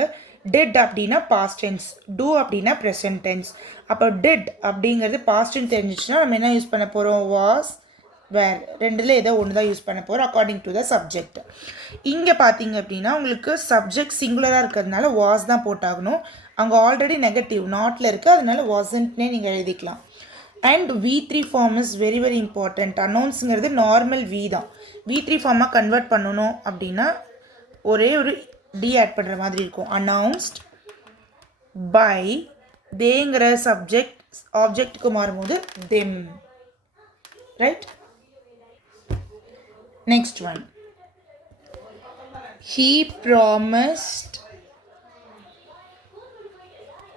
டெட் அப்படின்னா பாஸ்ட் டென்ஸ், டூ அப்படின்னா ப்ரெசன்ட் டென்ஸ். அப்போ டெட் அப்படிங்கிறது பாஸ்ட்னு தெரிஞ்சிச்சுன்னா நம்ம என்ன யூஸ் பண்ண போகிறோம், வாஸ், வேர், ரெண்டில் ஏதோ ஒன்று தான் யூஸ் பண்ண போகிறோம் அக்கார்டிங் டு த சப்ஜெக்ட். இங்கே பார்த்தீங்க அப்படின்னா உங்களுக்கு சப்ஜெக்ட் சிங்குலராக இருக்கிறதுனால வாஸ் தான் போட்டாகணும். அங்கே ஆல்ரெடி நெகட்டிவ் நாட்டில் இருக்குது, அதனால வாசன்ட்னே நீங்கள் எழுதிக்கலாம். And V3 form is very very important. அனௌன்ஸுங்கிறது நார்மல் வி தான். V3 ஃபார்மாக கன்வெர்ட் பண்ணணும் அப்படின்னா ஒரே ஒரு டி ஆட் பண்ணுற மாதிரி இருக்கும். அனௌன்ஸ்ட் பை, தேங்கிற சப்ஜெக்ட் ஆப்ஜெக்ட்டுக்கு மாறும்போது them, right. Next one, he promised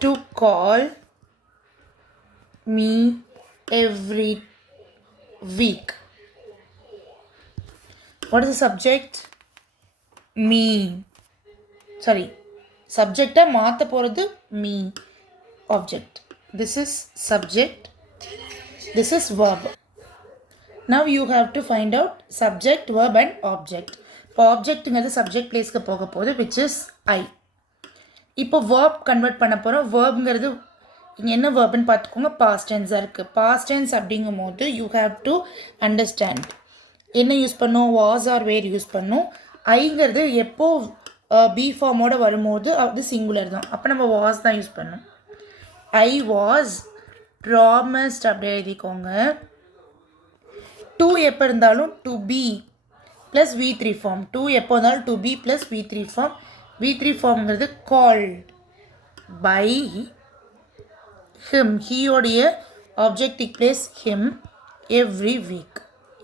to call me every week. What is the subject? Me. Sorry, subject மாற்ற போகிறது me. Object. This is subject. This is verb. Now you have to find out subject, verb and object. இப்போ ஆப்ஜெக்ட்டுங்கிறது subject பிளேஸ்க்கு போக போகுது, which is I. இப்போ verb convert பண்ண போகிறோம். வேர்புங்கிறது இங்கே என்ன வேர்புன்னு பார்த்துக்கோங்க, பாஸ்ட் டென்ஸாக இருக்குது. பாஸ்ட் டென்ஸ் அப்படிங்கும் போது யூ ஹாவ் டு அண்டர்ஸ்டாண்ட் என்ன யூஸ் பண்ணும், வாஸ் ஆர் வேர் யூஸ் பண்ணும். ஐங்கிறது எப்போ பி ஃபார்மோடு வரும்போது அது சிங்குலர் தான், அப்போ நம்ம வாஸ் தான் யூஸ் பண்ணணும். ஐ வாஸ் ப்ராமிஸ்ட் அப்படி எழுதிக்கோங்க. டூ எப்போ இருந்தாலும் to be plus V3 form. To எப்போ இருந்தாலும் to be plus V3 form. V3 ஃபார்ம்ங்கிறது கால்ட் பை him, ஹீயோடைய objective place him every week.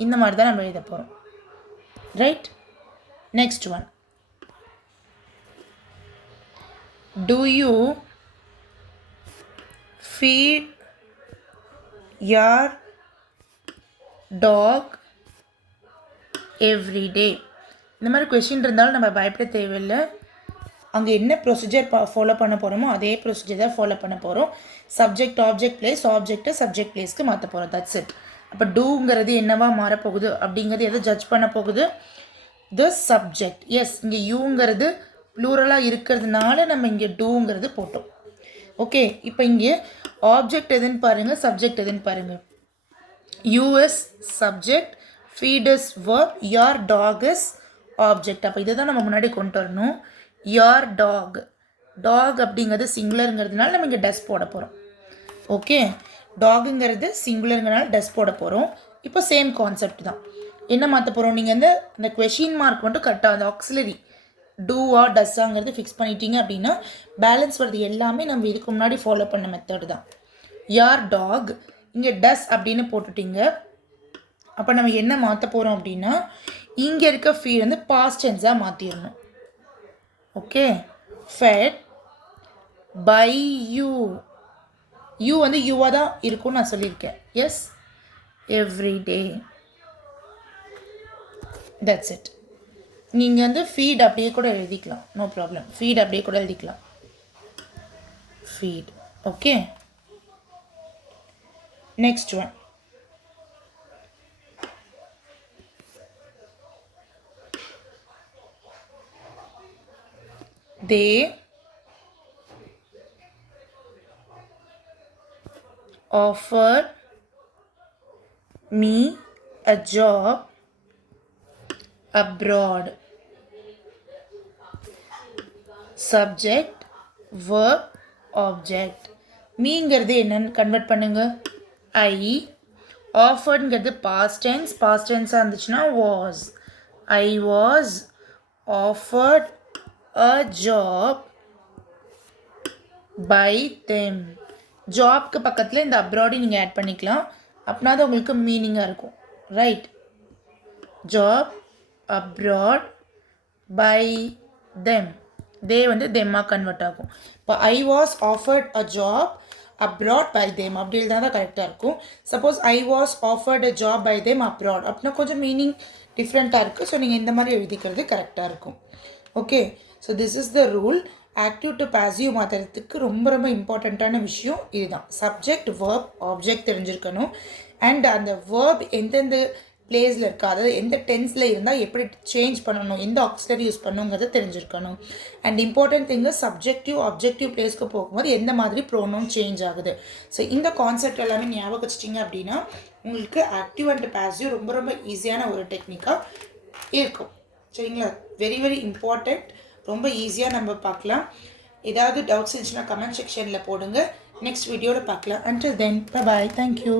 இந்த மாதிரி தான் நம்ம எழுத போகிறோம், right. Next one, do you feed your dog every day? இந்த மாதிரி கொஸ்டின் இருந்தாலும் நம்ம பயப்பட தேவையில்லை. அங்கே என்ன ப்ரொசீஜர் ஃபாலோ பண்ண போகிறோமோ அதே ப்ரொசீஜர் தான் ஃபாலோ பண்ண போகிறோம். சப்ஜெக்ட் ஆப்ஜெக்ட் பிளேஸ், ஆப்ஜெக்டை சப்ஜெக்ட் பிளேஸ்க்கு மாற்ற போகிறோம், தட்ஸ் இட். அப்போ டூங்கிறது என்னவா மாறப்போகுது அப்படிங்கிறது எதை ஜட்ஜ் பண்ண போகுது, த சப்ஜெக்ட். எஸ், இங்கே யூங்கிறது ப்ளூரலாக இருக்கிறதுனால நம்ம இங்கே டூங்கிறது போட்டோம். ஓகே, இப்போ இங்கே ஆப்ஜெக்ட் எதுன்னு பாருங்கள், சப்ஜெக்ட் எதுன்னு பாருங்கள். You is subject, feed is verb, your dog is object. அப்போ இதை தான் நம்ம முன்னாடி கொண்டு வரணும். your dog, டாக் அப்படிங்கிறது சிங்குலருங்கிறதுனால நம்ம இங்கே டஸ் போட போகிறோம். ஓகே, டாகுங்கிறது சிங்குலருங்கிறனால டஸ் போட போகிறோம். இப்போ சேம் கான்செப்ட் தான். என்ன மாற்ற போகிறோம், நீங்கள் இந்த கொஷின் மார்க் மட்டும் கரெக்டாக அந்த ஆக்சிலரி டூவா டஸ்ஸாங்கிறது ஃபிக்ஸ் பண்ணிட்டீங்க அப்படின்னா பேலன்ஸ் வருது எல்லாமே நம்ம இதுக்கு முன்னாடி ஃபாலோ பண்ண மெத்தட் தான். யார் டாக், இங்கே டஸ் அப்படின்னு போட்டுட்டீங்க. அப்போ நம்ம என்ன மாற்ற போகிறோம் அப்படின்னா இங்கே இருக்க ஃபீட் வந்து பாஸ்ட் டென்ஸாக மாற்றிடணும். Okay, fed by you, you வந்து யூவாக தான் இருக்கும்னு நான் சொல்லியிருக்கேன். Yes, every day, that's it. நீங்கள் வந்து ஃபீட் அப்படியே கூட எழுதிக்கலாம், நோ ப்ராப்ளம். ஃபீட் அப்படியே கூட எழுதிக்கலாம், feed. Okay, next one, they offered me a job abroad. subject verb object. மீங்கிறது என்னன்னு கன்வெர்ட் பண்ணுங்க. I. offeredங்கிறது past tense இருந்துச்சுன்னா was. I was offered a job by them. ஜாப்க்கு பக்கத்தில் இந்த அப்ராடி நீங்கள் ஆட் பண்ணிக்கலாம். அப்படின்னா அது உங்களுக்கு மீனிங்காக இருக்கும். Right. Job abroad by them. They வந்து தெம்மாக கன்வெர்ட் ஆகும். இப்போ I was offered a job abroad by them அப்படி இருந்தால் தான் கரெக்டாக இருக்கும். Suppose I was offered a job by them abroad அப்படின்னா கொஞ்சம் மீனிங் டிஃப்ரெண்ட்டாக இருக்குது. ஸோ நீங்கள் இந்த மாதிரி எழுதிக்கிறது கரெக்டாக இருக்கும். Okay. So this is the rule. Active to passive மாற்றுறதுக்கு ரொம்ப ரொம்ப இம்பார்ட்டண்ட்டான விஷயம் இதுதான். சப்ஜெக்ட் வேர்ப் ஆப்ஜெக்ட் தெரிஞ்சிருக்கணும். அண்ட் அந்த வேர்ப் எந்தெந்த பிளேஸில் இருக்கா, அதாவது எந்த டென்ஸில் இருந்தால் எப்படி சேஞ்ச் பண்ணணும், எந்த ஆக்சிலரி யூஸ் பண்ணணுங்கிறத தெரிஞ்சிருக்கணும். அண்ட் இம்பார்ட்டன்ட் திங்கு சப்ஜெக்டிவ் ஆப்ஜெக்டிவ் பிளேஸ்க்கு போகும்போது எந்த மாதிரி ப்ரோனவுன் சேஞ்ச் ஆகுது. ஸோ இந்த கான்செப்ட் எல்லாமே ஞாபகம் வச்சிட்டிங்க அப்படின்னா உங்களுக்கு ஆக்டிவ் அண்ட் பாசிவ் ரொம்ப ரொம்ப ஈஸியான ஒரு டெக்னிக்காக இருக்கும். சரிங்களா? Very very important. ரொம்ப ஈஸியாக நம்ம பார்க்கலாம். ஏதாவது டவுட்ஸ் இருந்துச்சுன்னா கமெண்ட் செக்ஷனில் போடுங்க. நெக்ஸ்ட் வீடியோவில் பார்க்கலாம். Until then, bye bye. Thank you.